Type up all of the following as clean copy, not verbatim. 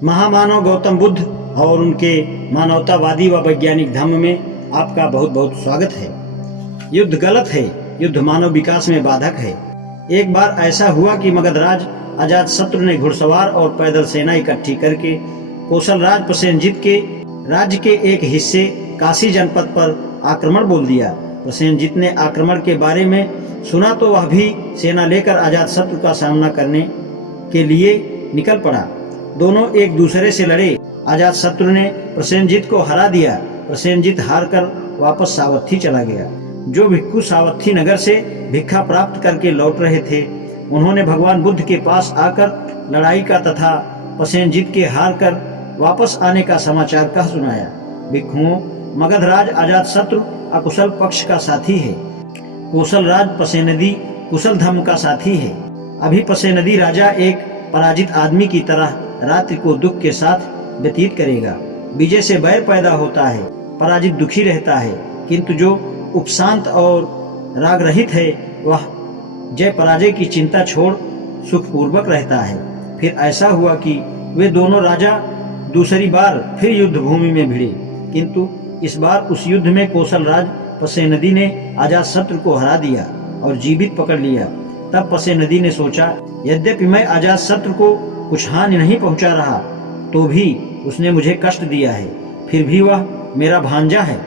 महामानव गौतम बुद्ध और उनके मानवतावादी व वैज्ञानिक धम्म में आपका बहुत बहुत स्वागत है। युद्ध गलत है, युद्ध मानव विकास में बाधक है। एक बार ऐसा हुआ कि मगधराज अजातशत्रु ने घुड़सवार और पैदल सेना इकट्ठी करके कौशल राज प्रसेनजित के राज्य के एक हिस्से काशी जनपद पर आक्रमण बोल दिया। प्रसेनजित ने आक्रमण के बारे में सुना तो वह भी सेना लेकर अजातशत्रु का सामना करने के लिए निकल पड़ा। दोनों एक दूसरे से लड़े। अजातशत्रु ने प्रसेनजित को हरा दिया। प्रसेनजित हारकर वापस सावत्थी चला गया। जो भिक्षु सावत्थी नगर से भिक्षा प्राप्त करके लौट रहे थे, उन्होंने भगवान बुद्ध के पास आकर लड़ाई का तथा प्रसेनजित के हार कर वापस आने का समाचार कह सुनाया। भिक्षुओं, मगधराज अजातशत्रु अकुशल पक्ष का साथी है। कौशल राज प्रसेनदी कुशल धर्म का साथी है। अभी प्रसेनदी राजा एक पराजित आदमी की तरह रात्रि को दुख के साथ व्यतीत करेगा। विजय से बैर पैदा होता है, पराजित दुखी रहता है, किंतु जो उपशांत और राग रहित है वह जय पराजय की चिंता छोड़ सुखपूर्वक रहता है। फिर ऐसा हुआ कि वे दोनों राजा दूसरी बार फिर युद्ध भूमि में भिड़े, किंतु इस बार उस युद्ध में कौशल राज प्रसेनदी ने अजातशत्रु को हरा दिया और जीवित पकड़ लिया। तब प्रसेनदी ने सोचा, यद्यपि मैं अजातशत्रु को कुछ हानि नहीं पहुंचा रहा, तो भी उसने मुझे कष्ट दिया है। फिर भी वह मेरा भांजा है।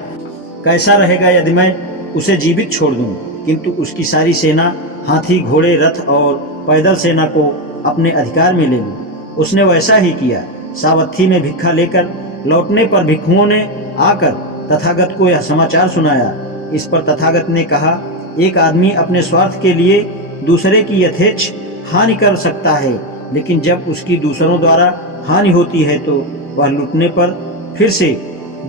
कैसा रहेगा यदि मैं उसे जीवित छोड़ दूं, किंतु उसकी सारी सेना, हाथी, घोड़े, रथ और पैदल सेना को अपने अधिकार में ले लूं। उसने वैसा ही किया। सावत्थी में भिक्षा लेकर लौटने पर भिक्षुओं ने आकर तथागत को यह समाचार सुनाया। इस पर तथागत ने कहा, एक आदमी अपने स्वार्थ के लिए दूसरे की यथेच्छ हानि कर सकता है, लेकिन जब उसकी दूसरों द्वारा हानि होती है तो वह लूटने पर फिर से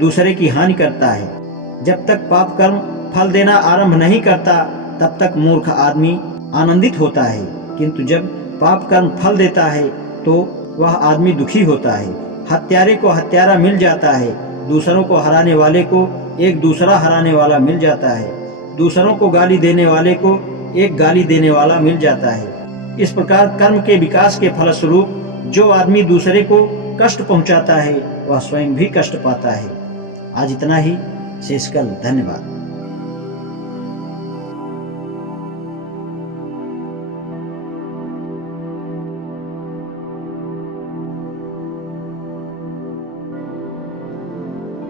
दूसरे की हानि करता है। जब तक पाप कर्म फल देना आरंभ नहीं करता, तब तक मूर्ख आदमी आनंदित होता है, किंतु जब पाप कर्म फल देता है तो वह आदमी दुखी होता है। हत्यारे को हत्यारा मिल जाता है, दूसरों को हराने वाले को एक दूसरा हराने वाला मिल जाता है, दूसरों को गाली देने वाले को एक गाली देने वाला मिल जाता है। इस प्रकार कर्म के विकास के फलस्वरूप जो आदमी दूसरे को कष्ट पहुंचाता है, वह स्वयं भी कष्ट पाता है। आज इतना ही, शेष कल। धन्यवाद।